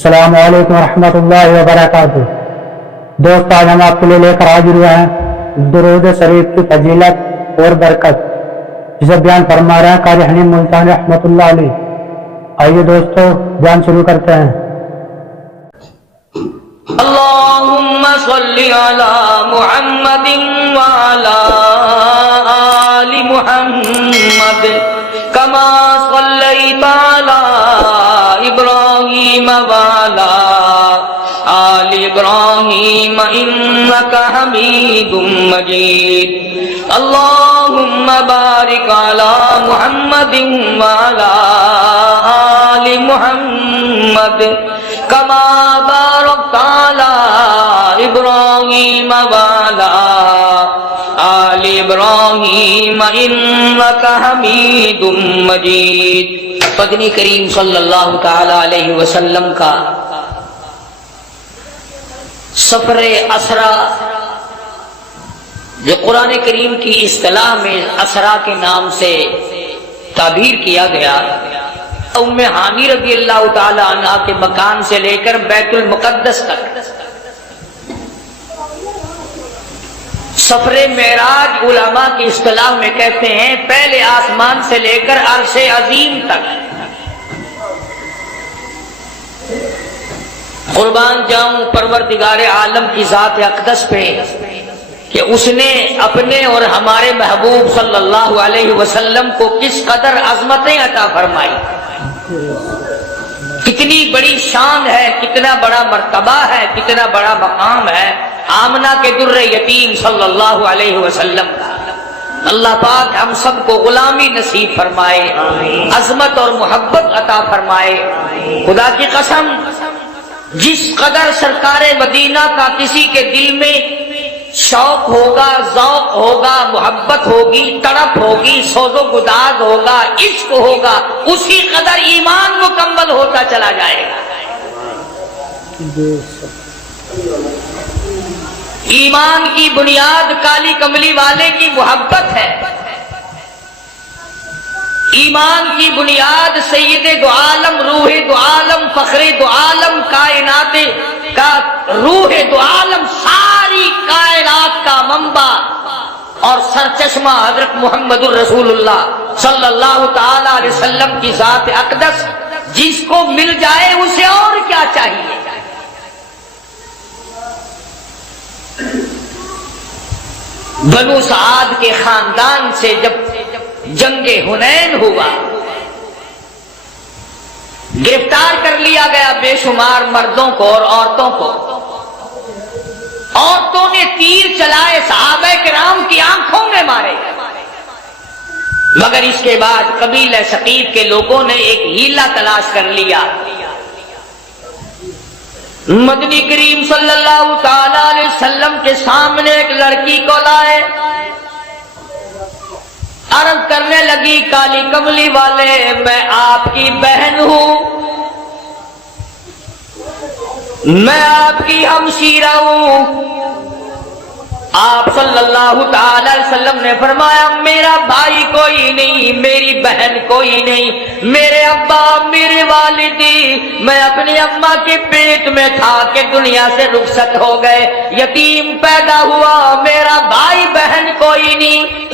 السلام علیکم ورحمۃ اللہ وبرکاتہ۔ دوست، آج ہم آپ کے لیے لے کر حاضر ہوئے ہیں درود شریف کی فضیلت اور برکت، جسے بیان فرما رہے ہیں قاری حنین ملتانی رحمۃ اللہ علیہ۔ آئیے دوستو بیان شروع کرتے ہیں۔ اللہم صلی علی محمد وعلی آل محمد کما صلیت علی ابراہیم وعلی آل ابراہیم انک حمید مجید۔ اللہم بارک علی محمد وعلی آل محمد کما بارکت علی ابراہیم وعلی آل ابراہیم انک حمید مجید۔ مدنی کریم صلی اللہ تعالی علیہ وسلم کا سفر اسرا، جو قرآن کریم کی اصطلاح میں اسرا کے نام سے تعبیر کیا گیا، ام ہانی رضی اللہ تعالی عنہ کے مکان سے لے کر بیت المقدس تک سفر معراج علماء کی اصطلاح میں کہتے ہیں پہلے آسمان سے لے کر عرش عظیم تک۔ قربان جاؤں پروردگار عالم کی ذات اقدس پہ کہ اس نے اپنے اور ہمارے محبوب صلی اللہ علیہ وسلم کو کس قدر عظمتیں عطا فرمائی، کتنی بڑی شان ہے، کتنا بڑا مرتبہ ہے، کتنا بڑا مقام ہے آمنہ کے در یتیم صلی اللہ علیہ وسلم کا۔ اللہ پاک ہم سب کو غلامی نصیب فرمائے، عظمت اور محبت عطا فرمائے۔ خدا کی قسم، جس قدر سرکار مدینہ کا کسی کے دل میں شوق ہوگا، ذوق ہوگا، محبت ہوگی، تڑپ ہوگی، سوز و گداز ہوگا، عشق ہوگا، اسی قدر ایمان مکمل ہوتا چلا جائے گا۔ ایمان کی بنیاد کالی کملی والے کی محبت ہے۔ ایمان کی بنیاد سید دو عالم، روح دو عالم، فخر دو عالم، کائنات کا روح دو عالم، ساری کائنات کا منبع اور سرچشمہ حضرت محمد الرسول اللہ صلی اللہ تعالی علیہ وسلم کی ذات اقدس، جس کو مل جائے اسے اور کیا چاہیے۔ بنو سعد کے خاندان سے جب جنگ حنین ہوا، گرفتار کر لیا گیا بے شمار مردوں کو اور عورتوں کو۔ عورتوں نے تیر چلائے، صحابہ کرام کی آنکھوں میں مارے، مگر اس کے بعد قبیلہ ثقیف کے لوگوں نے ایک ہیلا تلاش کر لیا۔ مدنی کریم صلی اللہ تعالی علیہ وسلم کے سامنے ایک لڑکی کو لائے، عرض کرنے لگی کالی کملی والے، میں آپ کی بہن ہوں، میں آپ کی ہمشیرہ ہوں۔ آپ صلی اللہ تعالی علیہ وسلم نے فرمایا میرا بھائی کوئی نہیں، میری بہن کوئی نہیں، میرے ابا، میری والدی، میں اپنی اماں کے پیٹ میں تھا کہ دنیا سے رخصت ہو گئے، یتیم پیدا ہوا، میرا بھائی بہن کوئی نہیں۔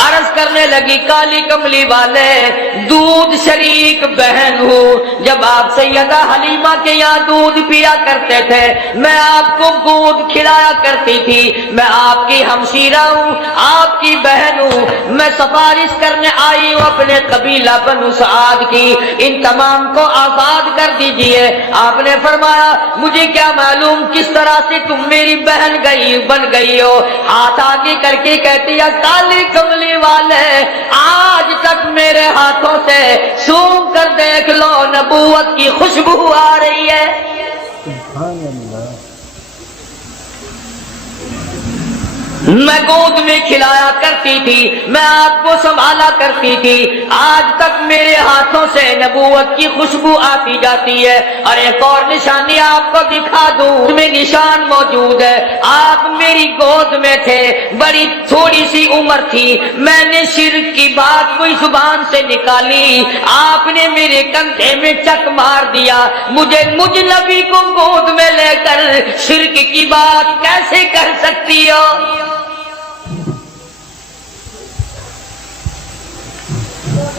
عرض کرنے لگی کالی کملی والے، دودھ شریک بہن ہوں، جب آپ سیدہ حلیمہ کے یہاں دودھ پیا کرتے تھے میں آپ کو دودھ کھلایا کرتی تھی، میں آپ کی ہمشیرہ ہوں، آپ کی بہن ہوں، میں سفارش کرنے آئی ہوں اپنے قبیلہ بنو سعد کی، ان تمام کو آزاد کر دیجئے۔ آپ نے فرمایا مجھے کیا معلوم کس طرح سے تم میری بہن بن گئی ہو۔ ہاتھ آگے کر کے کہتی ہے کالی کملی والے، آج تک میرے ہاتھوں سے سونگھ کر دیکھ لو، نبوت کی خوشبو آ رہی ہے۔ میں گود میں کھلایا کرتی تھی، میں آپ کو سنبھالا کرتی تھی، آج تک میرے ہاتھوں سے نبوت کی خوشبو آتی جاتی ہے۔ اور ایک اور نشانی آپ کو دکھا دوں، اس میں نشان موجود ہے۔ آپ میری گود میں تھے، بڑی تھوڑی سی عمر تھی، میں نے شرک کی بات کوئی زبان سے نکالی، آپ نے میرے کندھے میں چک مار دیا۔ مجھ نبی کو گود میں لے کر شرک کی بات کیسے کر سکتی ہو؟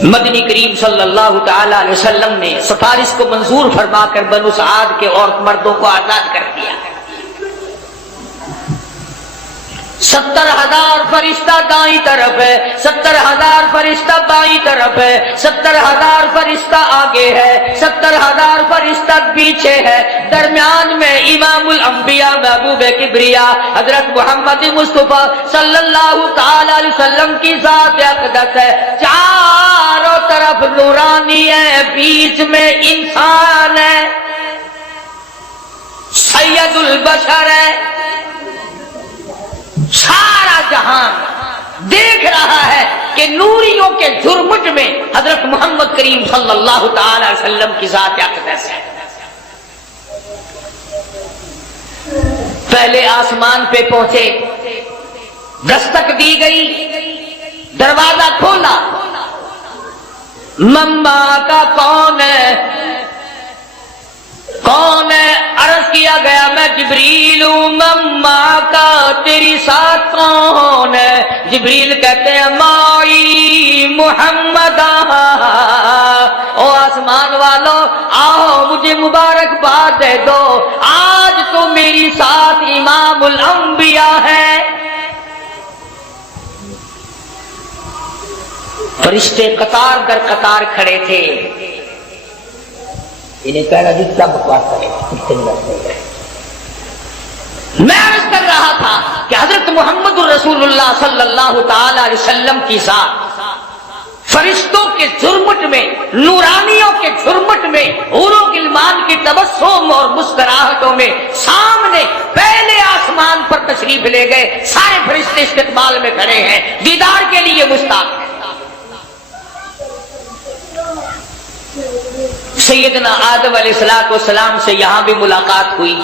مدنی کریم صلی اللہ تعالی علیہ وسلم نے سفارش کو منظور فرما کر بنو سعد کے عورت مردوں کو آزاد کر دیا۔ 70,000 فرشتہ دائیں طرف ہے، 70,000 فرشتہ بائیں طرف ہے، 70,000 فرشتہ آگے ہے، 70,000 فرشتہ پیچھے ہے، درمیان میں امام الانبیاء محبوب کبریا حضرت محمد مصطفیٰ صلی اللہ تعالی علیہ وسلم کی ذات اقدس ہے، چاروں طرف نورانی ہے، بیچ میں انسان ہے، سید البشر ہے۔ سارا جہان دیکھ رہا ہے کہ نوریوں کے جھرمٹ میں حضرت محمد کریم صلی اللہ تعالی علیہ وسلم کی ذات اقدس ہے۔ پہلے آسمان پہ پہنچے، دستک دی گئی، دروازہ کھولا، مما کا کون ہے؟ کون ہے؟ عرض کیا گیا میں جبریل ہوں۔ مما کا تیری ساتھ کون ہے؟ جبریل کہتے ہیں مائی محمد۔ او آسمان والو آؤ مجھے مبارکباد دے دو، آج تو میری ساتھ امام الانبیاء ہے۔ فرشتے قطار در قطار کھڑے تھے، انہیں کہنا جی کیا بکواس کرے، میں عرض کر رہا تھا کہ حضرت محمد الرسول اللہ صلی اللہ تعالی علیہ وسلم کی ذات فرشتوں کے جھرمٹ میں، نورانیوں کے جھرمٹ میں، حوروں غلمان کی تبسم اور مسکراہٹوں میں سامنے پہلے آسمان پر تشریف لے گئے، سارے فرشتے استقبال میں کھڑے ہیں، دیدار کے لیے مشتاق ہیں۔ سیدنا آدم علیہ السلام سے یہاں بھی ملاقات ہوئی،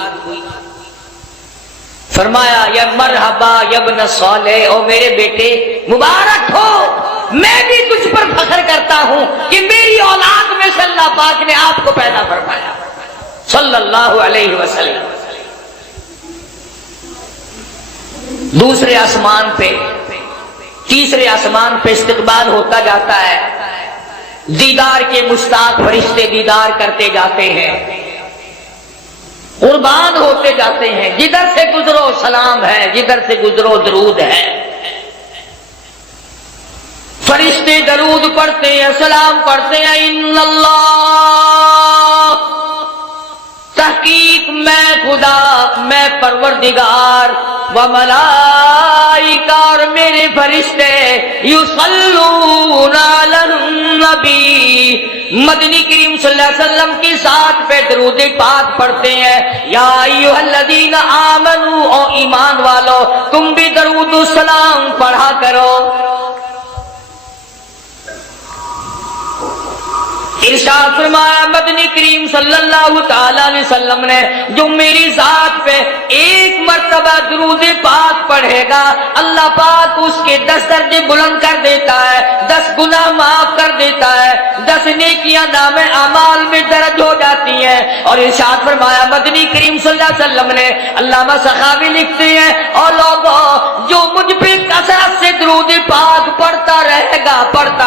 فرمایا یا مرحبا یا ابن صالح، او میرے بیٹے مبارک ہو، میں بھی تجھ پر فخر کرتا ہوں کہ میری اولاد میں سے اللہ پاک نے آپ کو پیدا فرمایا صلی اللہ علیہ وسلم۔ دوسرے آسمان پہ، تیسرے آسمان پہ استقبال ہوتا جاتا ہے، دیدار کے مشتاق فرشتے دیدار کرتے جاتے ہیں، قربان ہوتے جاتے ہیں، جدھر سے گزرو سلام ہے، جدھر سے گزرو درود ہے۔ فرشتے درود پڑھتے ہیں، سلام پڑھتے ہیں، ان اللہ، تحقیق میں خدا، میں پروردگار، و ملائکہ، اور میرے فرشتے، یصلون علی النبی، مدنی کریم صلی اللہ علیہ وسلم کی ذات پہ درود پاک پڑھتے ہیں۔ یا ایھا الذین آمنوا، او ایمان والو تم بھی درود و سلام پڑھا کرو۔ ارشاد فرمایا مدنی کریم صلی اللہ تعالی علیہ وسلم نے، جو میری ذات پہ ایک مرتبہ درود پاک پڑھے گا، اللہ پاک اس کے 10 درجے بلند کر دیتا ہے، 10 گناہ معاف کر دیتا ہے، 10 نیکیاں نام اعمال میں درج ہو جاتی ہیں۔ اور ارشاد فرمایا مدنی کریم صلی اللہ علیہ وسلم نے، علامہ سخاوی لکھتے ہیں، اور لوگوں جو مجھ پہ کثرت سے درود پاک پڑھتا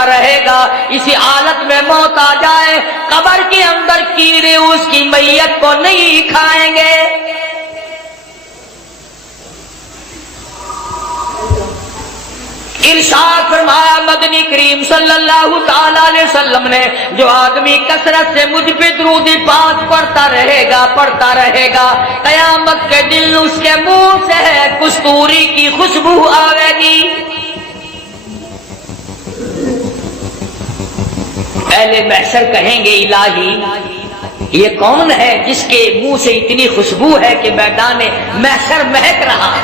رہے گا، اسی حالت میں موت آ جائے، قبر کے اندر کیڑے اس کی میت کو نہیں کھائیں گے۔ ارشاد فرمایا مدنی کریم صلی اللہ تعالی علیہ وسلم نے، جو آدمی کثرت سے مجھ پہ درود پاک پڑھتا رہے گا، قیامت کے دن اس کے منہ سے کستوری کی خوشبو آئے گی۔ اہل محشر کہیں گے الہی یہ کون ہے جس کے منہ سے اتنی خوشبو ہے کہ میدان محشر مہک رہا ہے؟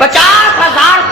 50,000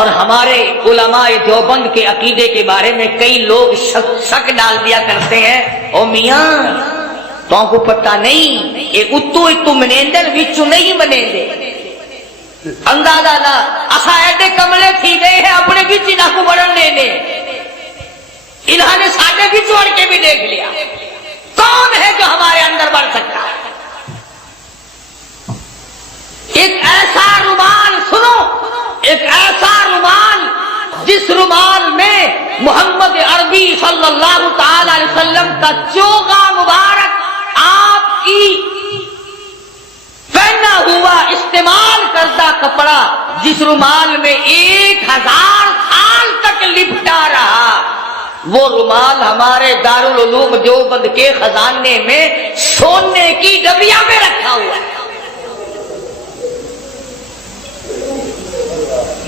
اور ہمارے علماء دیوبند کے عقیدے کے بارے میں کئی لوگ شک ڈال دیا کرتے ہیں، او میاں تو کو پتہ نہیں یہ اتو منیندل وچو نہیں منیندے، اندازہ لا اسا ایڈے کملے تھی گئے ہیں اپنے وچ نہ کو بڑھن دینے، انہوں نے ساڈے وچ وڑ کے بھی دیکھ لیا، کون ہے جو ہمارے اندر بڑھ سکتا ہے؟ ایک ایسا رومال سنو، ایک ایسا رومال جس رومال میں محمد عربی صلی اللہ تعالی علیہ وسلم کا چوغا مبارک آپ کی پہنا ہوا استعمال کردہ کپڑا، جس رومال میں 1000 سال تک لپٹا رہا، وہ رومال ہمارے دارالعلوم دیوبند کے خزانے میں سونے کی ڈبیا میں رکھا ہوا ہے۔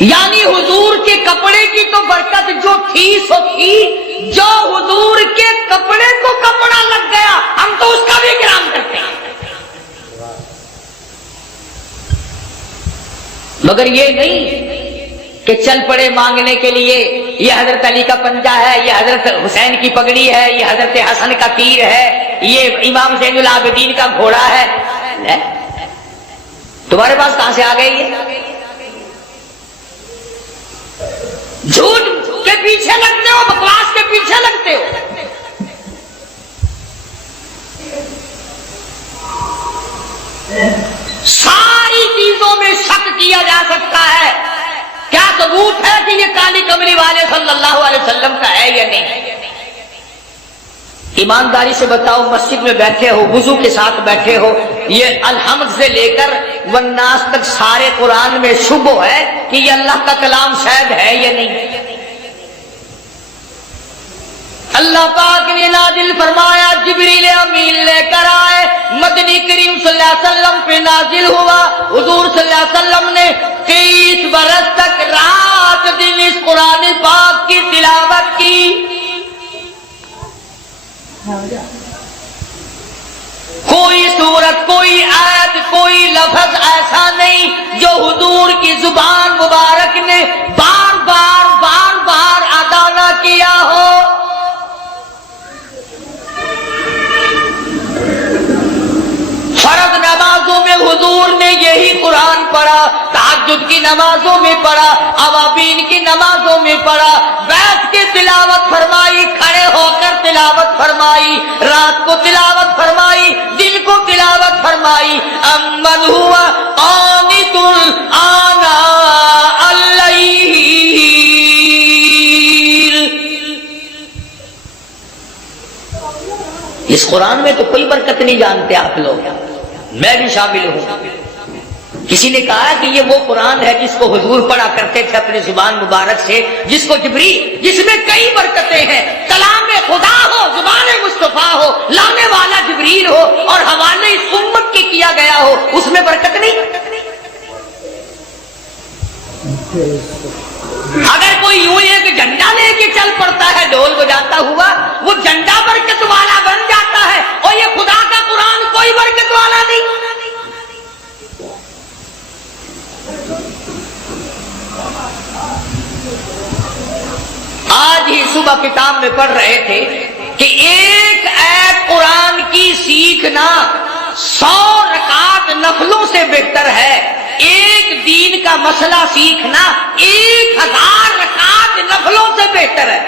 یعنی حضور کے کپڑے کی تو برکت جو تھی سو تھی، جو حضور کے کپڑے کو کپڑا لگ گیا ہم تو اس کا بھی اکرام کرتے ہیں، مگر یہ نہیں کہ چل پڑے مانگنے کے لیے یہ حضرت علی کا پنجہ ہے، یہ حضرت حسین کی پگڑی ہے، یہ حضرت حسن کا تیر ہے، یہ امام زین العابدین کا گھوڑا ہے۔ تمہارے پاس کہاں سے آ گئی یہ؟ جھوٹ کے پیچھے لگتے ہو، بکواس کے پیچھے لگتے ہو۔ ساری چیزوں میں شک کیا جا سکتا ہے، کیا ثبوت ہے کہ یہ کالی کملی والے صلی اللہ علیہ وسلم کا ہے یا نہیں؟ ایمانداری سے بتاؤ، مسجد میں بیٹھے ہو، وضو کے ساتھ بیٹھے ہو، یہ الحمد سے لے کر والناس تک سارے قرآن میں شبہ ہے کہ یہ اللہ کا کلام شاید ہے یا نہیں؟ اللہ پاک نے نازل فرمایا، جبریل امین لے کر آئے، مدنی کریم صلی اللہ علیہ وسلم پہ نازل ہوا، حضور صلی اللہ علیہ وسلم نے 30 برس تک رات دن اس قرآن پاک کی تلاوت کی۔ کوئی سورت، کوئی آیت، کوئی لفظ ایسا نہیں جو حضور کی زبان مبارک نے بار بار ادا نہ کیا ہو۔ فرض نمازوں میں حضور نے یہی قرآن پڑھا، تہجد کی نمازوں میں پڑھا، اوابین کی نمازوں میں پڑھا، بیٹھ کے تلاوت فرمائی، کھڑے ہو کر تلاوت فرمائی، رات کو تلاوت فرمائی، دن کو تلاوت فرمائی۔ امن ہوا قانت آناء اللیل، اس قرآن میں تو کوئی برکت نہیں جانتے آپ لوگ، میں بھی شامل ہوں۔ کسی نے کہا کہ یہ وہ قرآن ہے جس کو حضور پڑھا کرتے تھے اپنی زبان مبارک سے، جس کو جبریل، جس میں کئی برکتیں ہیں، کلام خدا ہو، زبان مصطفیٰ ہو، لانے والا جبریل ہو اور حوالے اس امت کے کیا گیا ہو، اس میں برکت نہیں؟ اگر کوئی یوں ایک جھنڈا لے کے چل پڑتا ہے ڈھول بجاتا ہوا، وہ جھنڈا برکت والا بن جاتا ہے، اور یہ خدا کا قرآن کوئی برکت والا نہیں۔ آج ہی صبح کتاب میں پڑھ رہے تھے کہ ایک ایت قرآن کی سیکھنا 100 رکعت نفلوں سے بہتر ہے، ایک دین کا مسئلہ سیکھنا 1000 رکعت نفلوں سے بہتر ہے۔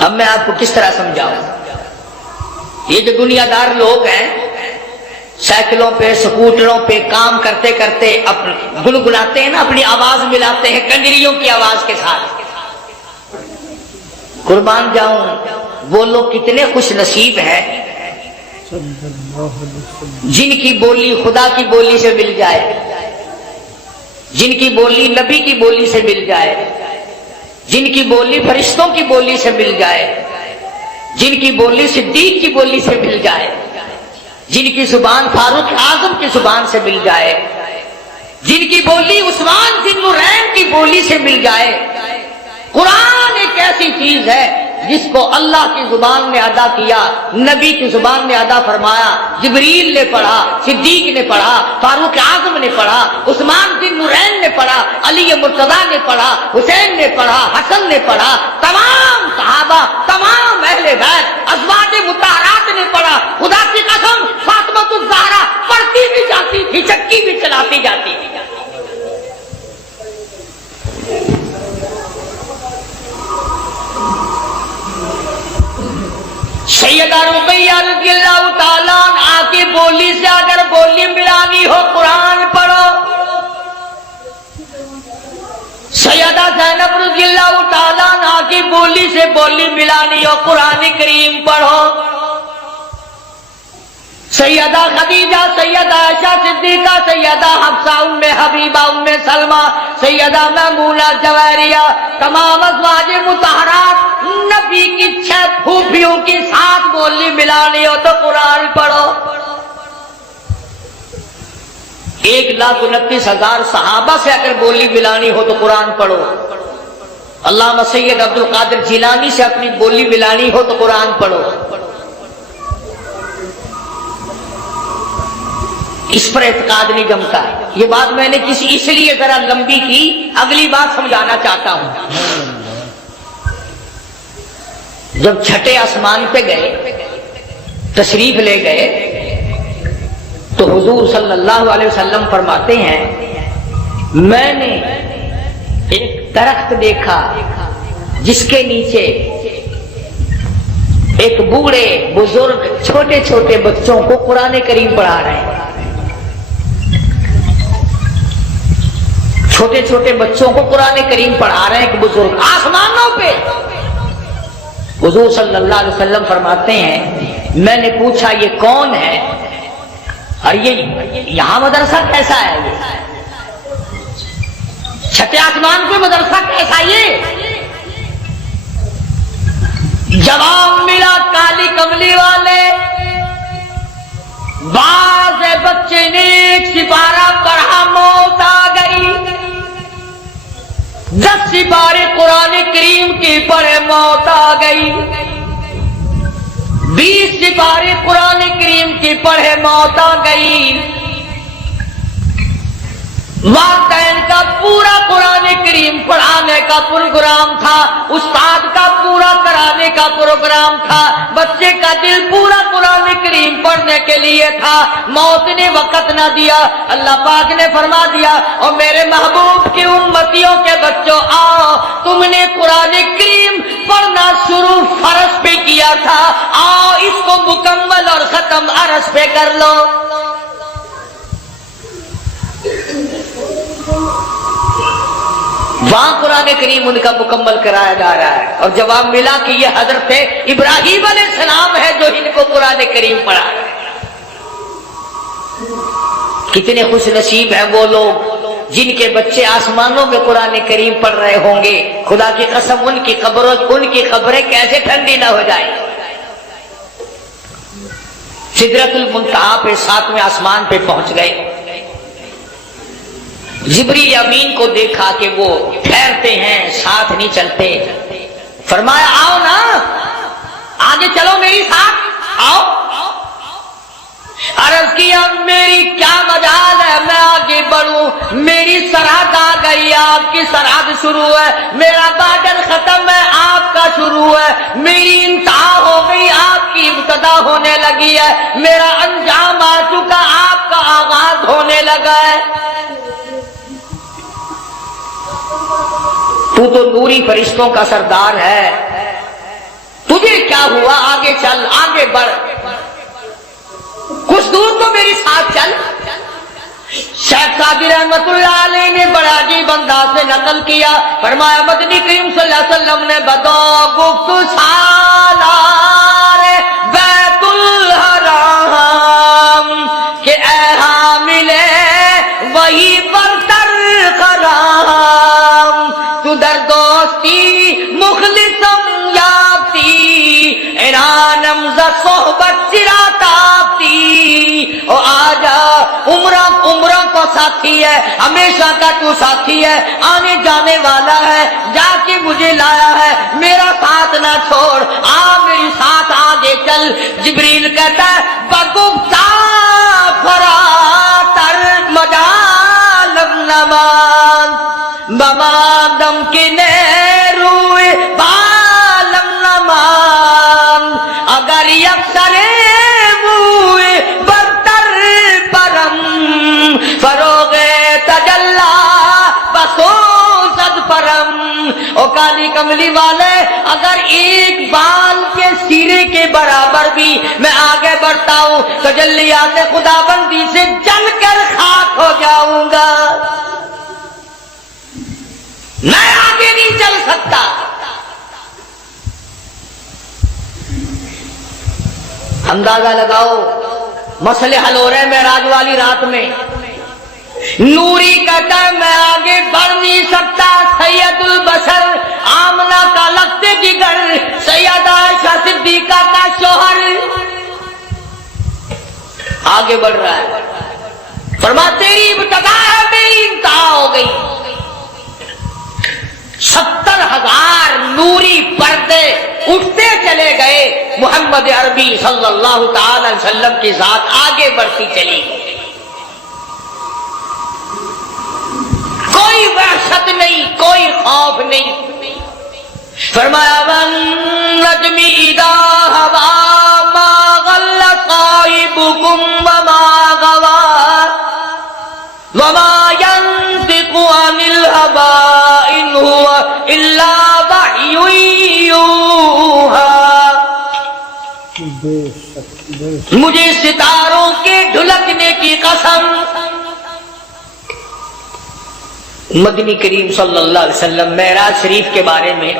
اب میں آپ کو کس طرح سمجھاؤں؟ یہ جو دنیا دار لوگ ہیں، سائیکلوں پہ، سکوٹروں پہ کام کرتے کرتے گنگناتے ہیں نا، اپنی آواز ملاتے ہیں کنجریوں کی آواز کے ساتھ۔ قربان جاؤں، وہ لوگ کتنے خوش نصیب ہیں جن کی بولی خدا کی بولی سے مل جائے، جن کی بولی نبی کی بولی سے مل جائے، جن کی بولی فرشتوں کی بولی سے مل جائے، جن کی بولی صدیق کی بولی سے مل جائے، جن کی زبان فاروق اعظم کی زبان سے مل جائے، جن کی بولی عثمان ذی النورین کی بولی سے مل جائے۔ قرآن ایک ایسی چیز ہے جس کو اللہ کی زبان میں ادا کیا، نبی کی زبان میں ادا فرمایا، جبریل نے پڑھا، صدیق نے پڑھا، فاروق اعظم نے پڑھا، عثمان بن نورین نے پڑھا، علی مرتضیٰ نے پڑھا، حسین نے پڑھا، حسن نے پڑھا، تمام صحابہ، تمام اہل بیت، ازواج مطہرات نے پڑھا۔ خدا کی قسم فاطمہ الزہرا پڑھتی بھی جاتی تھی، چکی بھی چلاتی جاتی تھی۔ سیدہ رقیہ رضی اللہ تعالیٰ عنہا کی بولی سے اگر بولی ملانی ہو قرآن پڑھو، سیدہ زینب رضی اللہ تعالیٰ عنہا کی بولی سے بولی ملانی ہو قرآن کریم پڑھو، سیدہ خدیجہ، سیدہ عائشہ صدیقہ، سیدہ حفصہ، ام حبیبہ، ام سلمہ، سیدہ میمونہ جویریہ، تمام ازواج مطہرات، نبی کی 6 پھوپھیوں کی ساتھ بولی ملانی ہو تو قرآن پڑھو۔ 1,29,000 صحابہ سے اگر بولی ملانی ہو تو قرآن پڑھو۔ علامہ سید عبد القادر جیلانی سے اپنی بولی ملانی ہو تو قرآن پڑھو۔ اس پر اعتقاد نہیں جمتا ہے۔ یہ بات میں نے اس لیے ذرا لمبی کی، اگلی بات سمجھانا چاہتا ہوں۔ جب چھٹے آسمان پہ گئے، تشریف لے گئے، تو حضور صلی اللہ علیہ وسلم فرماتے ہیں میں نے ایک درخت دیکھا جس کے نیچے ایک بوڑھے بزرگ چھوٹے چھوٹے بچوں کو قرآن کریم پڑھا رہے ہیں، چھوٹے چھوٹے بچوں کو قرآن کریم پڑھا رہے ہیں ایک بزرگ آسمانوں پہ۔ حضور صلی اللہ علیہ وسلم فرماتے ہیں میں نے پوچھا یہ کون ہے اور یہ یہاں مدرسہ کیسا ہے؟ یہ چھٹے آسمان پہ مدرسہ کیسا؟ یہ جواب ملا کالی کملی والے، بعض بچے نے ایک سپارہ پڑھا، موت آ گئی، 10 سپارے قرآن کریم کی پڑھے، موت آ گئی، 20 سپارے قرآن کریم کی پڑھے، موت آ گئی۔ والدین کا پورا قرآن کریم پڑھانے کا پروگرام تھا، استاد کا پورا کرانے کا پروگرام تھا، بچے کا دل پورا قرآن کریم پڑھنے کے لیے تھا، موت نے وقت نہ دیا۔ اللہ پاک نے فرما دیا اور میرے محبوب کی امتیوں کے بچوں آؤ، تم نے قرآن کریم پڑھنا شروع فرض پہ کیا تھا، آؤ اس کو مکمل اور ختم عرض پہ کر لو۔ وہاں قرآن کریم ان کا مکمل کرایا جا رہا ہے، اور جواب ملا کہ یہ حضرت ابراہیم علیہ السلام ہے جو ان کو قرآن کریم پڑھا ہے۔ کتنے خوش نصیب ہیں وہ لوگ جن کے بچے آسمانوں میں قرآن کریم پڑھ رہے ہوں گے۔ خدا کی قسم ان کی قبریں کیسے ٹھنڈی نہ ہو جائیں۔ سدرۃ المنتہا پہ 7ویں آسمان پہ پہنچ گئے، جبریل امین کو دیکھا کہ وہ ٹھہرتے ہیں، ساتھ نہیں چلتے، فرمایا آؤ نا آگے چلو میری ساتھ آؤ۔ عرض کیا میری کیا مجال ہے میں آگے بڑھوں، میری سرحد آ گئی، آپ کی سرحد شروع ہے، میرا بارڈر ختم ہے، آپ کا شروع ہے، میری انتہا ہو گئی، آپ کی ابتدا ہونے لگی ہے، میرا انجام آ چکا، آپ کا آغاز ہونے لگا ہے۔ تو نوری فرشتوں کا سردار ہے، تجھے کیا ہوا؟ آگے چل، آگے بڑھ، کچھ دور تو میری ساتھ چل۔ شیخ سعدی رحمت اللہ علیہ نے بڑا عجیب انداز سے نقل کیا، فرمایا مدنی کریم صلی اللہ علیہ وسلم نے بتا گفت سالار بیت الحرام کہ اے حامل وہی برتر خرام، تو در دوستی مخلصم یافتی، ارانم ز صحبت چرا تافتی، او آجا عمرہ کو ساتھی ہے, ہمیشہ کا تو ساتھی ہے, آنے جانے والا ہے, جا کے مجھے لایا ہے, میرا ساتھ نہ چھوڑ, میری ساتھ آگے چل. جبریل کہتا ہے بگفتا فراتر مجالم نمان بمادم کی نیروی بالم نمان اگر یکسر موی برتر پرم فروغ تجلا بسو صد پرم. او کالی کملی والے, اگر ایک بال کے سیرے کے برابر بھی میں آگے بڑھتا ہوں تجلیات خدا بندی سے جل کر خاک ہو جاؤں گا, میں آگے نہیں چل سکتا. اندازہ لگاؤ, مسئلے حل ہو رہے ہیں معراج والی رات میں. نوری کہتا ہے میں آگے بڑھ نہیں سکتا. سید البشر آمنہ کا لگتے جگر, سیدہ عائشہ صدیقہ کا شوہر آگے بڑھ رہا ہے. فرمایا تیری ابتدا ہے, میری انتہا ہو گئی. 70,000 نوری پردے اٹھتے چلے گئے, محمد عربی صلی اللہ تعالی علیہ وسلم کے ساتھ آگے بڑھتی چلی گئی. کوئی وحشت نہیں, کوئی خوف نہیں. فرمایا من نجمی اذا ہوا ما غل صاحبکم وما غوا وما ينطق عن الهوى ان هو الا وحی یوحی. مجھے ستاروں کے ڈھلکنے کی قسم, مدنی کریم صلی اللہ علیہ وسلم معراج شریف کے بارے میں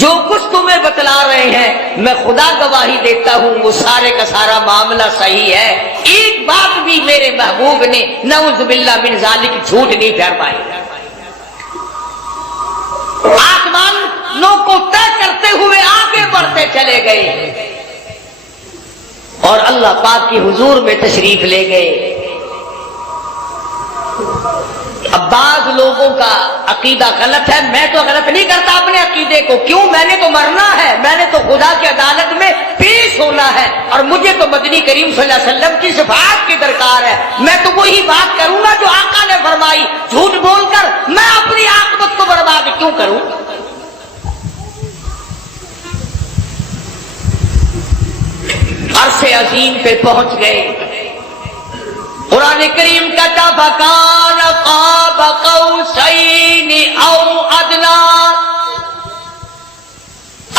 جو کچھ تمہیں بتلا رہے ہیں, میں خدا گواہی دیتا ہوں وہ سارے کا سارا معاملہ صحیح ہے. ایک بات بھی میرے محبوب نے نعوذ باللہ من ذالک جھوٹ نہیں فرمائی. آسمانوں کو طے کرتے ہوئے آگے بڑھتے چلے گئے اور اللہ پاک کی حضور میں تشریف لے گئے. اب بعض لوگوں کا عقیدہ غلط ہے, میں تو غلط نہیں کرتا اپنے عقیدے کو. کیوں؟ میں نے تو مرنا ہے, میں نے تو خدا کی عدالت میں پیش ہونا ہے, اور مجھے تو مدنی کریم صلی اللہ علیہ وسلم کی شفاعت کی درکار ہے. میں تو وہی بات کروں گا جو آقا نے فرمائی. جھوٹ بول کر میں اپنی عاقبت کو برباد کیوں کروں؟ عرش عظیم پہ پہنچ گئے. قرآن کریم کہتا فکان قاب قوسین او ادنا.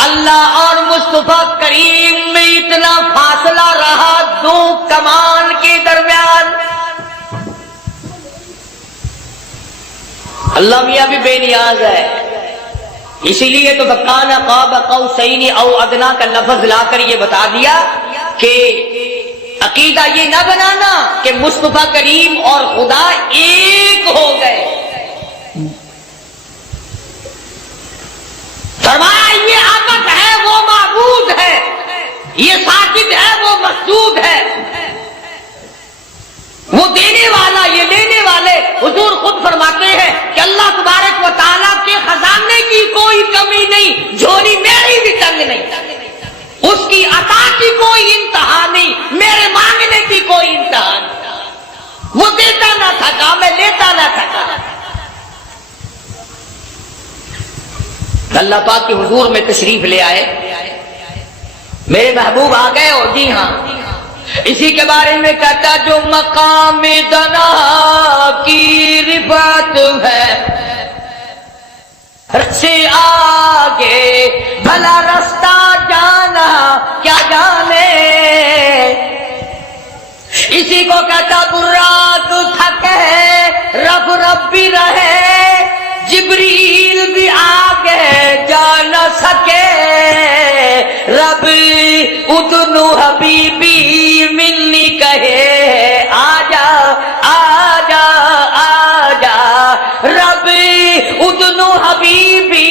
اللہ اور مصطفیٰ کریم میں اتنا فاصلہ رہا دو کمان کے درمیان. اللہ میاں بھی بے نیاز ہے, اسی لیے تو فکان قاب قوسین او ادنا کا لفظ لا کر یہ بتا دیا کہ عقیدہ یہ نہ بنانا کہ مصطفیٰ کریم اور خدا ایک ہو گئے. فرمایا یہ عبد ہے وہ معبود ہے, یہ ساجد ہے وہ مسجود ہے, وہ دینے والا یہ لینے والے. حضور خود فرماتے ہیں کہ اللہ تبارک و تعالیٰ کے خزانے کی کوئی کمی نہیں, جھولی میری بھی تنگ نہیں, اس کی عطا کی کوئی انتہا نہیں, میرے مانگنے کی کوئی انتہا نہیں. وہ دیتا نہ تھکا, میں لیتا نہ تھکا. اللہ پاک کے حضور میں تشریف لے آئے, میرے محبوب آ گئے. اور جی ہاں, اسی کے بارے میں کہتا جو مقام دنا کی رفعت ہے سے آگے بھلا رستہ جانا کیا جانے. اسی کو کہتا براق تھکے رب رب بھی رہے, جبریل بھی آگے جا نہ سکے. رب ادنو حبیبی ملنی کہے آجا آجا آجا. رب ادنو حبیبی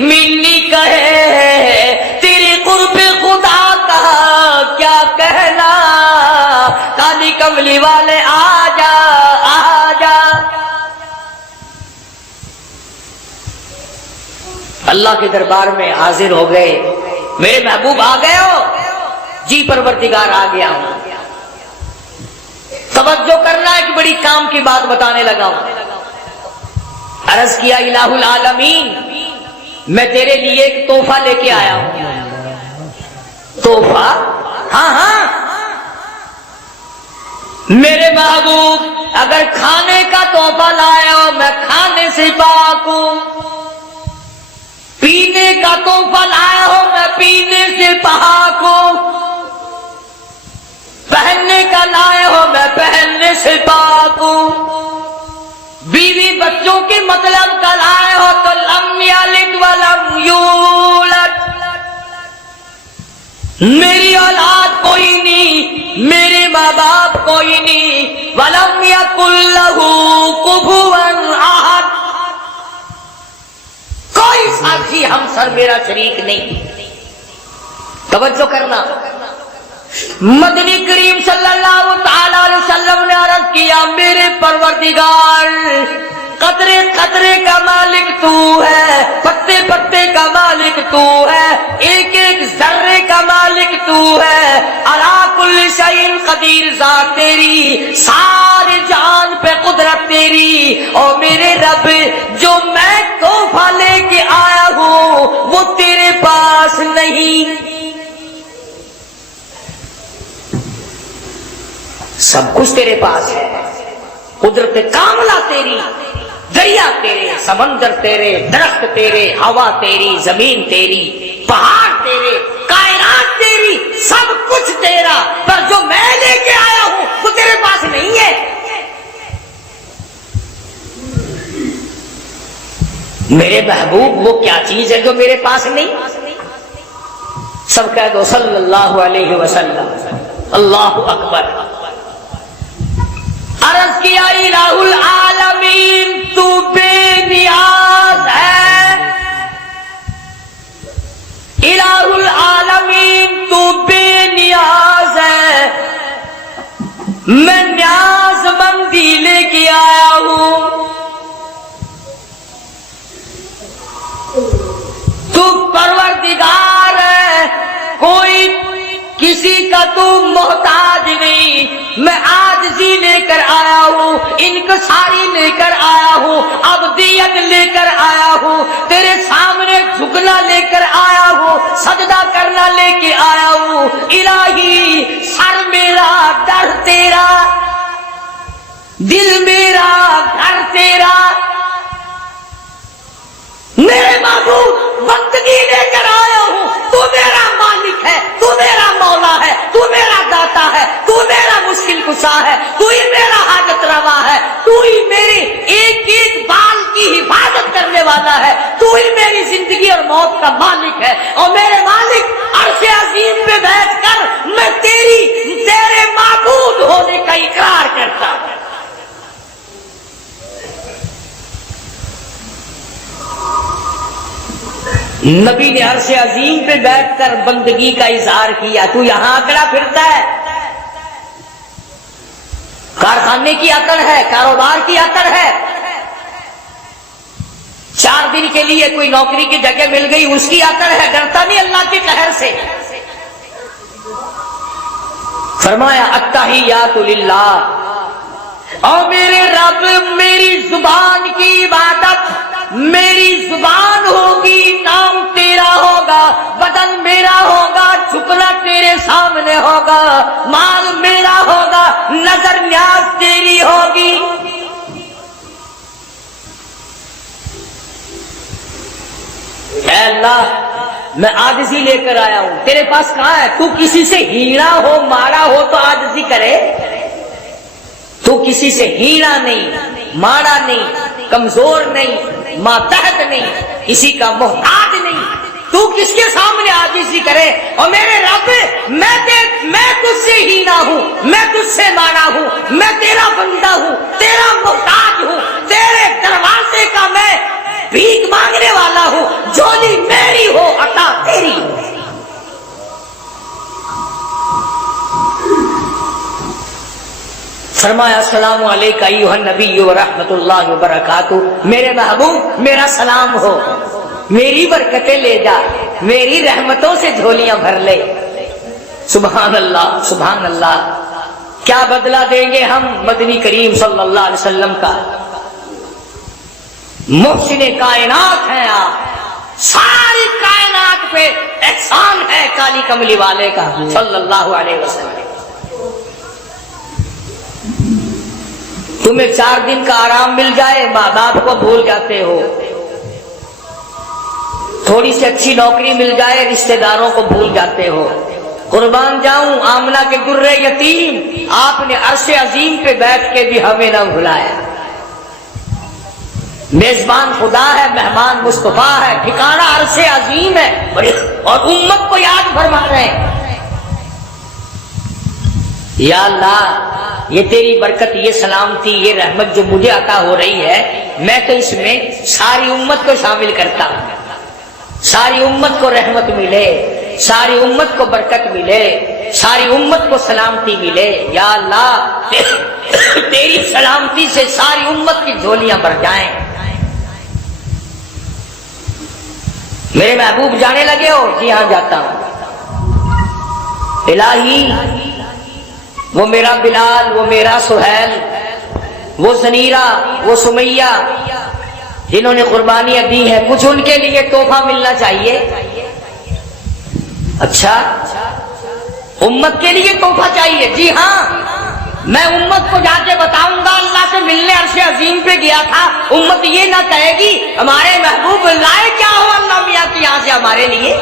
ملنی کہے, تیرے قرب خدا کا کیا کہنا. کالی کملی والے آجا اللہ کے دربار میں حاضر ہو گئے. میرے محبوب آ گئے ہو؟ جی پروردگار آ گیا ہوں. توجہ کرنا، ایک بڑی کام کی بات بتانے لگا ہوں. عرض کیا الہ العالمین میں تیرے لیے ایک تحفہ لے کے آیا ہوں. تحفہ؟ ہاں ہاں. میرے محبوب اگر کھانے کا تحفہ لائے ہو میں کھانے سے پاک ہوں، پینے کا تحفہ لائے ہو میں پینے سے پاک ہوں، پہننے کا لائے ہو میں پہننے سے پاک ہوں، بیوی بچوں کے مطلب کا لائے ہو تو لم یلد ولم یولد، میری اولاد کوئی نہیں، میرے ماں باپ کوئی نہیں، ولم یکن لہ کفوا احد، کوئی ساتھی ہمسر میرا شریک نہیں. توجہ کرنا. مدنی کریم صلی اللہ تعالی علیہ وسلم نے عرض کیا میرے پروردگار قطرے قطرے کا مالک تو ہے، پتے پتے کا مالک تو ہے، ایک ایک ذرے کا مالک تو ہے، علی کل شیء قدیر ذات تیری، سارے جان پہ قدرت تیری. اور میرے رب جو میں تحفہ لے کے آیا ہوں وہ تیرے پاس نہیں، سب کچھ تیرے پاس ہے. قدرت کاملہ تیری، دریا تیرے، سمندر تیرے، درخت تیرے، ہوا تیری، زمین تیری، پہاڑ تیرے، کائنات تیری، سب کچھ تیرا، پر جو میں لے کے آیا ہوں وہ تیرے پاس نہیں ہے. میرے محبوب وہ کیا چیز ہے جو میرے پاس نہیں؟ سب کہہ دو صلی اللہ علیہ وسلم. اللہ اکبر. عرض کیا الہ العالمین تو بے نیاز ہے، الہ العالمین تو بے نیاز ہے، میں نیاز مندی لے کے آیا ہوں. تو پروردگار ہے، کوئی کسی کا تو محتاج نہیں. میں عاجزی لے کر آیا ہوں، انکساری لے کر آیا ہوں، عبدیت لے کر آیا ہوں، تیرے سامنے جھکنا لے کر آیا ہوں، سجدہ کرنا لے کے آیا ہوں. الہی سر میرا در تیرا، دل میرا گھر تیرا. میرے محبوب بندگی لے کر آیا ہوں، تو میرا مالک ہے، تو میرا مولا ہے، تو میرا داتا ہے، تو میرا مشکل کشا ہے، تو ہی میرا حاجت روا ہے، تو ہی میری ایک ایک بال کی حفاظت کرنے والا ہے، تو ہی میری زندگی اور موت کا مالک ہے. اور میرے مالک عرش عظیم پہ بیٹھ کر میں تیرے معبود ہونے کا اقرار کرتا ہوں. نبی نے عرش عظیم پہ بیٹھ کر بندگی کا اظہار کیا. تو یہاں اکڑا پھرتا ہے، کارخانے کی اکڑ ہے، کاروبار کی اکڑ ہے. 4 دن کے لیے کوئی نوکری کی جگہ مل گئی اس کی اکڑ ہے، ڈرتا نہیں اللہ کے قہر سے. فرمایا التحیات للہ. اور میرے رب میری زبان کی عبادت، میری زبان ہوگی، نام تیرا ہوگا، بدن میرا ہوگا، جھکنا تیرے سامنے ہوگا، مال میرا ہوگا، نظر نیاز تیری ہوگی. اے اللہ میں عاجزی لے کر آیا ہوں، تیرے پاس کہاں ہے؟ تو کسی سے ہینا ہو، مارا ہو تو عاجزی کرے. تو کسی سے ہینا نہیں، مارا نہیں، کمزور نہیں، ماتحت نہیں، کسی کا محتاج نہیں. تو کس کے سامنے عاجزی کرے؟ اور میرے رب میں تجھ سے ہینا ہوں، میں تجھ سے مانا ہوں، میں تیرا بندہ ہوں، تیرا محتاج ہوں، تیرے دروازے کا میں بھیک مانگنے والا ہوں. جھولی میری ہو، عطا تیری ہو. فرمایا السلام علیکہ ایھا النبی ورحمۃ اللہ وبرکاتہ. میرے محبوب میرا سلام ہو. میری برکتیں لے جا، میری رحمتوں سے جھولیاں بھر لے۔ سبحان اللہ سبحان اللہ، کیا بدلہ دیں گے ہم مدنی کریم صلی اللہ علیہ وسلم کا؟ محسن کائنات ہیں آپ، ساری کائنات پہ احسان ہے کالی کملی والے کا صلی اللہ علیہ وسلم۔ تمہیں 4 دن کا آرام مل جائے ماں باپ کو بھول جاتے ہو، تھوڑی سی اچھی نوکری مل جائے رشتہ داروں کو بھول جاتے ہو۔ قربان جاؤں آمنہ کے درے یتیم، آپ نے عرش عظیم پہ بیٹھ کے بھی ہمیں نہ بھلایا۔ میزبان خدا ہے، مہمان مصطفیٰ ہے، ٹھکانہ عرش عظیم ہے، اور امت کو یاد فرما رہے ہیں۔ یا اللہ یہ تیری برکت، یہ سلامتی، یہ رحمت جو مجھے عطا ہو رہی ہے، میں تو اس میں ساری امت کو شامل کرتا ہوں۔ ساری امت کو رحمت ملے، ساری امت کو برکت ملے، ساری امت کو سلامتی ملے۔ یا اللہ تیری سلامتی سے ساری امت کی جھولیاں بھر جائیں۔ میرے محبوب جانے لگے ہو؟ جی ہاں جاتا ہوں۔ الہی وہ میرا بلال، وہ میرا سہیل، وہ زنیرہ، وہ سمیہ جنہوں نے قربانیاں دی ہیں، کچھ ان کے لیے تحفہ ملنا چاہیے۔ اچھا امت کے لیے تحفہ چاہیے؟ جی ہاں، میں امت کو جا کے بتاؤں گا اللہ سے ملنے عرش عظیم پہ گیا تھا، امت یہ نہ کہے گی ہمارے محبوب لائے کیا ہو اللہ میاں کی یہاں سے ہمارے لیے۔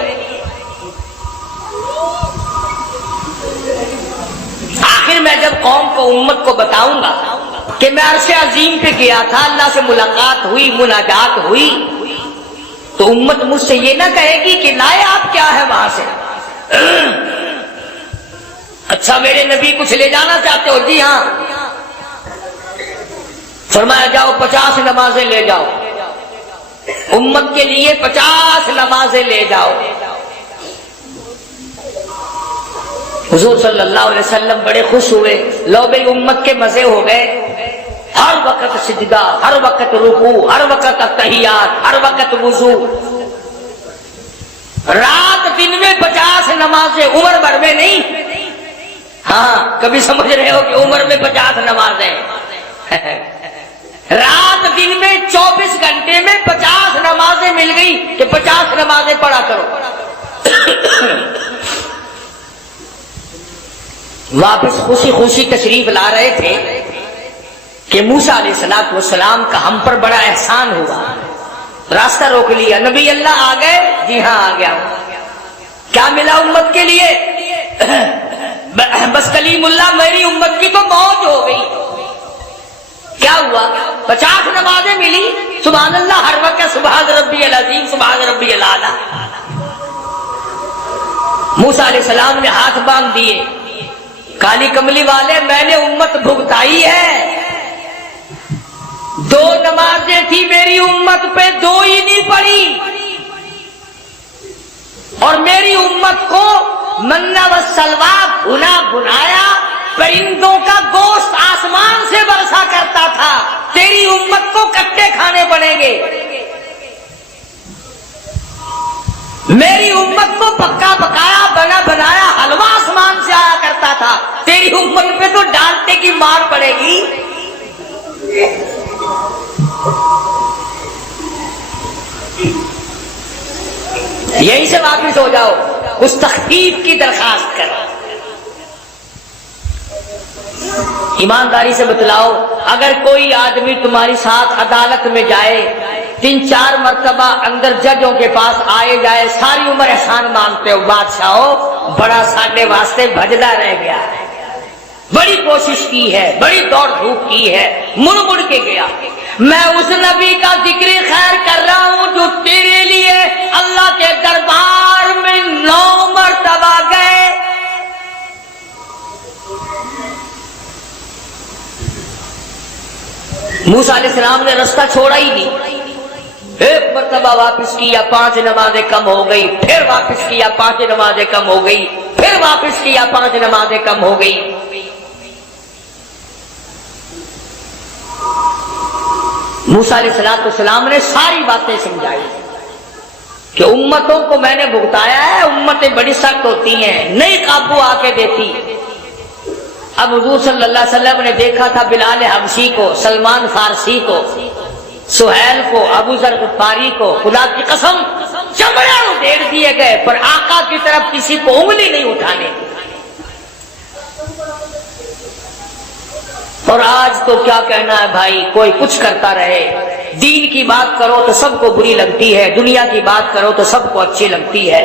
آخر میں جب قوم کو امت کو بتاؤں گا کہ میں عرش عظیم پہ گیا تھا، اللہ سے ملاقات ہوئی، مناجات ہوئی، تو امت مجھ سے یہ نہ کہے گی کہ لائے آپ کیا ہے وہاں سے۔ اچھا میرے نبی کچھ لے جانا چاہتے ہو؟ جی ہاں۔ فرمایا جاؤ 50 نمازیں لے جاؤ، امت کے لیے 50 نمازیں لے جاؤ۔ حضور صلی اللہ علیہ وسلم بڑے خوش ہوئے، لو بھئی امت کے مزے ہو گئے، ہر وقت سجدہ، ہر وقت رکوع، ہر وقت تحیات، ہر وقت وضو، رات دن میں 50 نمازیں، عمر بھر میں نہیں۔ ہاں کبھی سمجھ رہے ہو کہ عمر میں 50 نمازیں، رات دن میں 24 گھنٹے میں 50 نمازیں مل گئی کہ 50 نمازیں پڑھا کرو۔ واپس خوشی خوشی تشریف لا رہے تھے کہ موسیٰ علیہ السلام کا ہم پر بڑا احسان ہوا، راستہ روک لیا۔ نبی اللہ آ گئے؟ جی ہاں آ گیا۔ کیا ملا امت کے لیے؟ بس کلیم اللہ میری امت کی تو موت ہو گئی۔ کیا ہوا؟ 50 نمازیں ملی، سبحان اللہ ہر وقت، سبحان ربی العظیم، سبحان ربی الاعلیٰ۔ موسیٰ علیہ السلام نے ہاتھ باندھ دیے، کالی کملی والے میں نے امت بھگتائی ہے، 2 نمازیں تھی میری امت پہ، 2 ہی نہیں پڑھی، اور میری امت کو منا و سلوا بھنا بنایا پرندوں کا گوشت آسمان سے برسا کرتا تھا، تیری امت کو کٹے کھانے پڑیں گے۔ میری امت کو پکا پکایا بنا بنایا حلوہ آسمان سے آیا کرتا تھا، تیری امت پہ تو ڈانٹے کی مار پڑے گی۔ یہیں سے واپس ہو جاؤ، اس تخفیف کی درخواست کرو۔ ایمانداری سے بتلاؤ، اگر کوئی آدمی تمہاری ساتھ عدالت میں جائے، 3-4 مرتبہ اندر ججوں کے پاس آئے جائے، ساری عمر احسان مانگتے ہو، بادشاہو بڑا ساڈے واسطے بھجدا رہ گیا ہے، بڑی کوشش کی ہے، بڑی دوڑ دھوپ کی ہے، مڑ مڑ کے گیا۔ میں اس نبی کا ذکر خیر کر رہا ہوں جو تیرے لیے اللہ کے دربار میں 9 مرتبہ گئے۔ موسیٰ علیہ السلام نے رستہ چھوڑا ہی نہیں، 1 مرتبہ واپس کیا، 5 نمازیں کم ہو گئی، پھر واپس کیا، 5 نمازیں کم ہو گئی، پھر واپس کیا، 5 نمازیں کم ہو گئی۔ موسیٰ علیہ السلام نے ساری باتیں سمجھائی، کہ امتوں کو میں نے بھگتایا ہے، امتیں بڑی سخت ہوتی ہیں، نہیں قابو آ کے دیتی۔ اب حضور صلی اللہ علیہ وسلم نے دیکھا تھا بلال حبشی کو، سلمان فارسی کو، سہیل کو، ابو ذر غفاری کو، خدا کی قسم چمڑے ادھیڑ دیے گئے، پر آقا کی طرف کسی کو انگلی نہیں اٹھانے دی۔ اور آج تو کیا کہنا ہے بھائی، کوئی کچھ کرتا رہے، دین کی بات کرو تو سب کو بری لگتی ہے، دنیا کی بات کرو تو سب کو اچھی لگتی ہے۔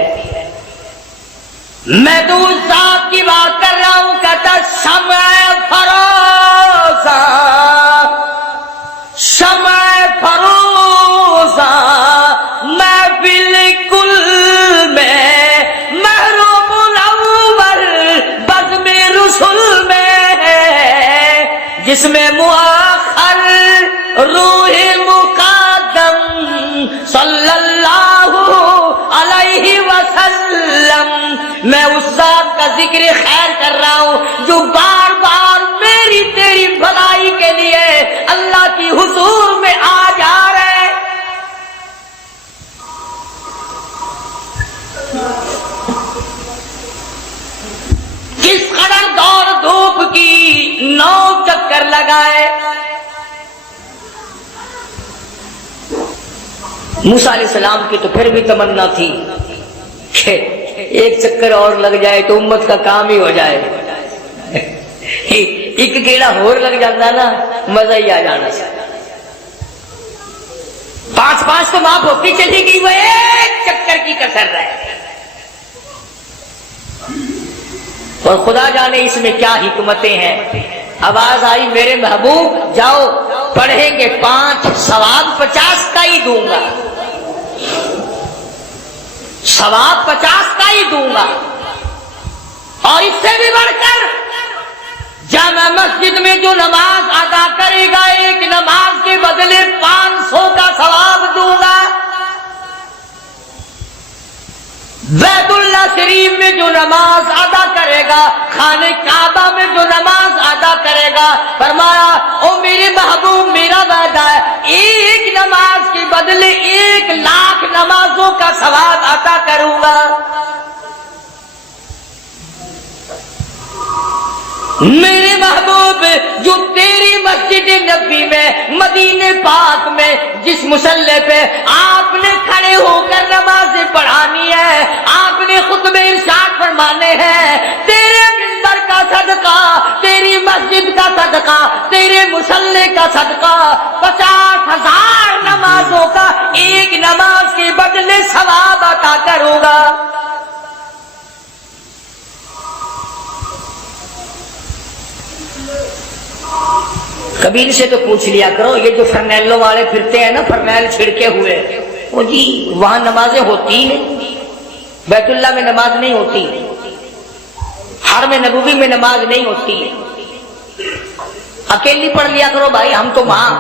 میں تو اس ذات کی بات کر رہا ہوں، کہتا شمع فروزاں، شمع فروزاں میں بالکل میں محروم الاول بزم رسول میں، جس میں مؤخر روح مقدم صلی اللہ علیہ وسلم، میں اس ذات کا ذکر خیر کر رہا ہوں جو بار بار میری تیری بھلائی کے لیے اللہ کی حضور میں آ جا رہے۔ کس قدر دور دھوپ کی 9 چکر لگائے۔ موسیٰ علیہ السلام کی تو پھر بھی تمنا تھی کہ ایک چکر اور لگ جائے تو امت کا کام ہی ہو جائے، ایک گیڑا اور لگ جاتا نا مزہ ہی آ جانا۔ 5 تو معاف ہوتی چلی گئی، وہ ایک چکر کی کسر رہے۔ اور خدا جانے اس میں کیا حکمتیں ہیں۔ آواز آئی میرے محبوب جاؤ پڑھیں گے 5 ثواب 50 کا ہی دوں گا، ثواب 50 کا ہی دوں گا، اور اس سے بھی بڑھ کر جامع مسجد میں جو نماز ادا کرے گا ایک نماز کے بدلے 500 کا ثواب دوں گا۔ بیت اللہ شریف میں جو نماز ادا کرے گا، خانہ کعبہ میں جو نماز ادا کرے گا، فرمایا او میرے محبوب میرا وعدہ ہے ایک نماز کے بدلے 1,00,000 نمازوں کا ثواب عطا کروں گا۔ میرے محبوب جو تیری مسجد نبی میں مدینے پاک میں جس مصلی پہ آپ نے کھڑے ہو کر نمازیں پڑھانی ہے، آپ نے خطبے ارشاد فرمانے ہیں، تیرے منبر کا صدقہ، تیری مسجد کا صدقہ، تیرے مصلی کا صدقہ 50,000 نمازوں کا ایک نماز کے بدلے ثواب عطا کروں گا۔ کبھی ان سے تو پوچھ لیا کرو، یہ جو فرنیلوں والے پھرتے ہیں نا، فرنیل چھڑکے ہوئے، وہ جی وہاں نمازیں ہوتی ہی نہیں، بیت اللہ میں نماز نہیں ہوتی، حرم نبوی میں نماز نہیں ہوتی، اکیلی پڑھ لیا کرو بھائی، ہم تو وہاں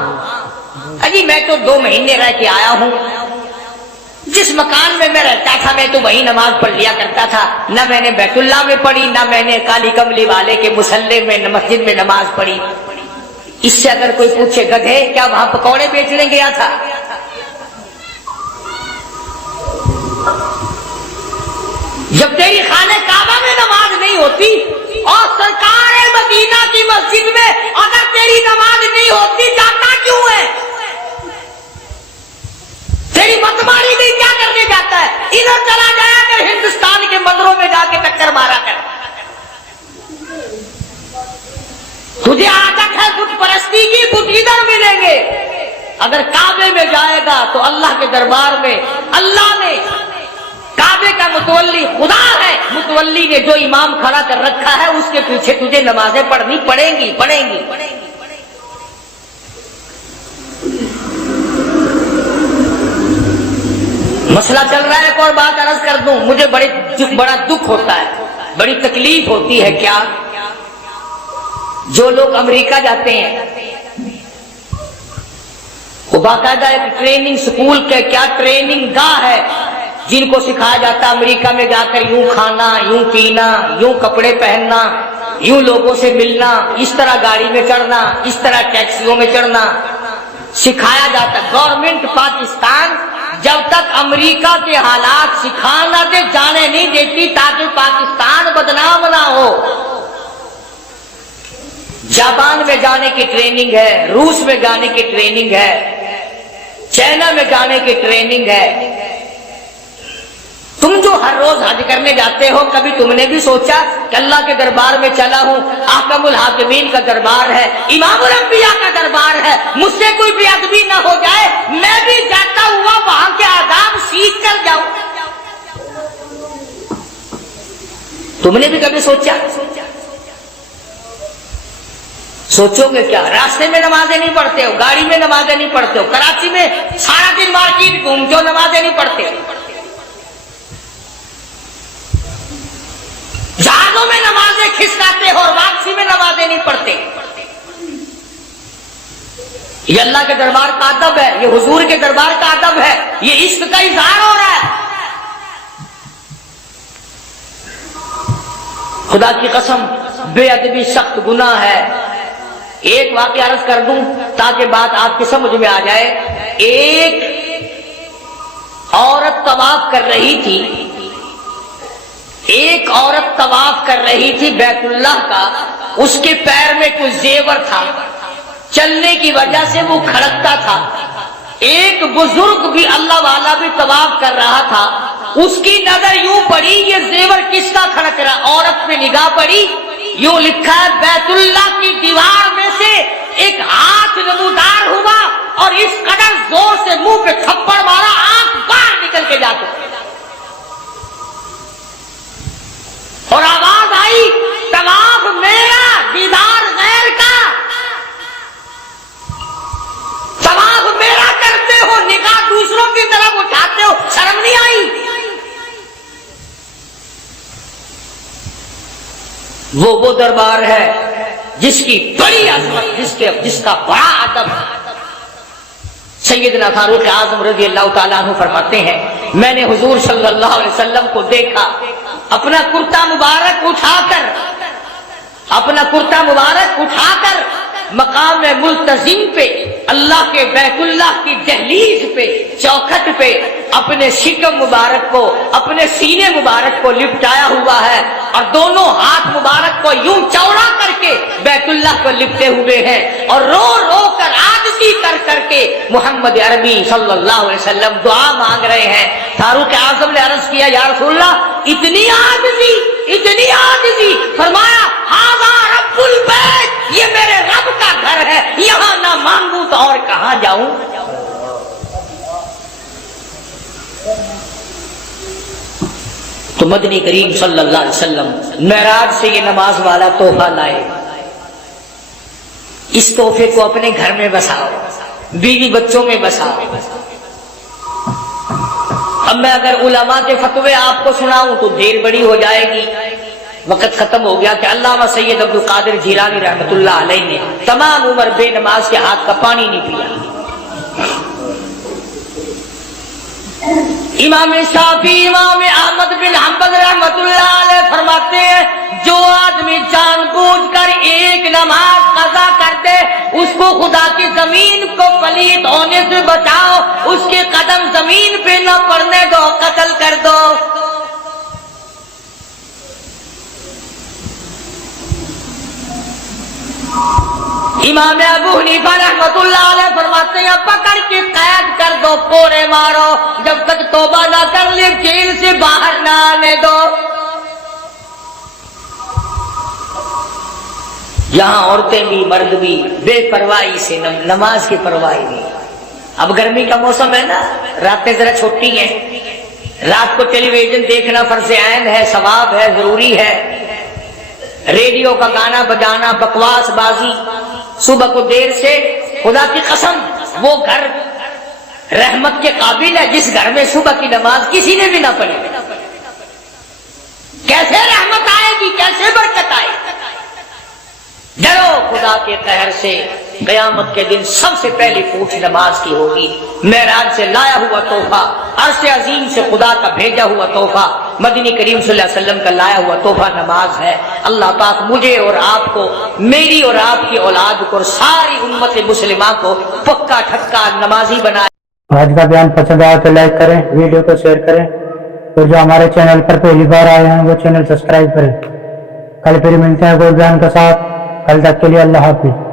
اجی میں تو 2 مہینے رہ کے آیا ہوں، جس مکان میں میں رہتا تھا میں تو وہی نماز پڑھ لیا کرتا تھا، نہ میں نے بیت اللہ میں پڑھی، نہ میں نے کالی کملی والے کے مصلی میں مسجد میں نماز پڑھی۔ اس سے اگر کوئی پوچھے گدھے کیا وہاں پکوڑے بیچنے گیا تھا؟ جب تیری خانہ کعبہ میں نماز نہیں ہوتی اور سرکار مدینہ کی مسجد میں اگر تیری نماز نہیں ہوتی، جاتا کیوں ہے؟ تیری متماری نہیں کیا کرنے جاتا ہے؟ ادھر چلا جایا کر، ہندوستان کے مندروں میں جا کے ٹکر مارا کر، تجھے عادت ہے بت پرستی کی، بت ادھر ملیں گے۔ اگر کعبے میں جائے گا تو اللہ کے دربار میں اللہ نے، کعبے کا متولی خدا ہے، متولی نے جو امام کھڑا کر رکھا ہے اس کے پیچھے تجھے نمازیں پڑھنی پڑیں گی۔ مسئلہ چل رہا ہے، ایک اور بات عرض کر دوں، مجھے بڑا دکھ ہوتا ہے، بڑی تکلیف ہوتی ہے۔ کیا؟ جو لوگ امریکہ جاتے ہیں وہ باقاعدہ ایک ٹریننگ سکول کے کیا ٹریننگ گاہ ہے، جن کو سکھایا جاتا ہے امریکہ میں جا کر یوں کھانا، یوں پینا، یوں کپڑے پہننا، یوں لوگوں سے ملنا، اس طرح گاڑی میں چڑھنا، اس طرح ٹیکسیوں میں چڑھنا۔ سکھایا جاتا. گورنمنٹ پاکستان جب تک امریکہ کے حالات سکھانا دے جانے نہیں دیتی تاکہ پاکستان بدنام نہ ہو. جاپان میں جانے کی ٹریننگ ہے, روس میں جانے کی ٹریننگ ہے, چائنا میں جانے کی ٹریننگ ہے. تم جو ہر روز حج کرنے جاتے ہو, کبھی تم نے بھی سوچا کہ اللہ کے دربار میں چلا ہوں, احکم الحاکمین کا دربار ہے, امام الانبیاء کا دربار ہے, مجھ سے کوئی بے ادبی نہ ہو جائے, میں بھی جاتا ہوا وہاں کے آداب سیکھ کر جاؤں. تم نے بھی کبھی سوچا؟ سوچو گے کیا؟ راستے میں نمازیں نہیں پڑھتے ہو, گاڑی میں نمازیں نہیں پڑھتے ہو, کراچی میں سارا دن مارکیٹ گھومتے ہو, نمازیں نہیں پڑھتے ہو, جہازوں میں نمازیں کھسکاتے ہو اور واپسی میں نمازیں نہیں پڑھتے. یہ اللہ کے دربار کا ادب ہے, یہ حضور کے دربار کا ادب ہے, یہ عشق کا اظہار ہو رہا ہے. خدا کی قسم بے ادبی سخت گناہ ہے. ایک واقعہ عرض کر دوں تاکہ بات آپ کی سمجھ میں آ جائے. ایک عورت طواف کر رہی تھی, ایک عورت طواف کر رہی تھی بیت اللہ کا, اس کے پیر میں کچھ زیور تھا, چلنے کی وجہ سے وہ کھڑکتا تھا. ایک بزرگ بھی اللہ والا بھی طواف کر رہا تھا, اس کی نظر یوں پڑی یہ زیور کس کا کھڑک رہا. عورت پہ نگاہ پڑی, یوں لکھا ہے بیت اللہ کی دیوار میں سے ایک ہاتھ نمودار ہوا اور اس قدر زور سے منہ پہ تھپڑ مارا, آنکھ باہر نکل کے جاتے اور آواز آئی طواف میرا, دیدار غیر کا. طواف میرا کرتے ہو, نگاہ دوسروں کی طرف اٹھاتے ہو, شرم نہیں آئی؟ وہ دربار ہے جس کی بڑی عظمت, جس کا بڑا ادب. سیدنا فاروق اعظم رضی اللہ تعالیٰ عنہ فرماتے ہیں میں نے حضور صلی اللہ علیہ وسلم کو دیکھا اپنا کرتا مبارک اٹھا کر مقام ملتزم پہ, اللہ کے بیت اللہ کی دہلیز پہ, چوکھٹ پہ اپنے شکم مبارک کو, اپنے سینے مبارک کو لپٹایا ہوا ہے اور دونوں ہاتھ مبارک کو یوں چوڑا کر کے بیت اللہ کو لپٹے ہوئے ہیں اور رو رو کر عاجزی کر کے محمد عربی صلی اللہ علیہ وسلم دعا مانگ رہے ہیں. فاروق اعظم نے عرض کیا یا رسول اللہ اتنی عاجزی, فرمایا ھذا رب البیت, یہ میرے رب کا گھر ہے, یہاں نہ مانگوں تو اور کہاں جاؤں. تو مدنی کریم صلی اللہ علیہ وسلم معراج سے یہ نماز والا تحفہ لائے. اس تحفے کو اپنے گھر میں بساؤ, بیوی بچوں میں بساؤ. اب میں اگر علماء کے فتوے آپ کو سناؤں تو دیر بڑی ہو جائے گی, وقت ختم ہو گیا کہ علامہ سید عبد القادر جیلانی رحمۃ اللہ علیہ نے تمام عمر بے نماز کے ہاتھ کا پانی نہیں پیا. امام شافعی, امام احمد بن حنبل رحمۃ اللہ علیہ فرماتے ہیں جو آدمی جان بوجھ کر ایک نماز قضا کر دے اس کو خدا کی زمین کو پلید ہونے سے بچاؤ, اس کے قدم زمین پہ نہ پڑنے دو, قتل کر دو. امام ابو حنیفہ رحمۃ اللہ علیہ فرماتے ہیں پکڑ کے قید کر دو, کوڑے مارو, جب تک توبہ نہ کر لے جیل سے باہر نہ آنے دو. یہاں عورتیں بھی مرد بھی بے پرواہی سے نماز کی پرواہی نہیں. اب گرمی کا موسم ہے نا, راتیں ذرا چھوٹی ہیں, رات کو ٹیلی ویژن دیکھنا فرض عین ہے, ثواب ہے, ضروری ہے. ریڈیو کا گانا بجانا, بکواس بازی, صبح کو دیر سے, خدا کی قسم وہ گھر رحمت کے قابل ہے جس گھر میں صبح کی نماز کسی نے بھی نہ پڑھی. کیسے رحمت آئے گی, کیسے برکت آئے گی. ڈرو خدا کے قہر سے, قیامت کے دن سب سے پہلی پوچھ نماز کی ہوگی. معراج سے لایا ہوا تحفہ, عرش عظیم سے خدا کا بھیجا ہوا تحفہ مدنی کریم صلی اللہ علیہ وسلم کا لایا ہوا تحفہ نماز ہے. اللہ پاک مجھے اور آپ کو، میری اور آپ کی اولاد کو اور ساری امت مسلمہ کو پکا ٹھکا نمازی بنائے. آج کا بیان پسند آیا تو لائک کریں، ویڈیو کو شیئر کریں، اور جو ہمارے چینل پر پہلی بار آئے ہیں وہ چینل سبسکرائب کریں. کل پھر ملتے ہیں کوئی بیان کے ساتھ. کل تک کے لیے اللہ حافظ.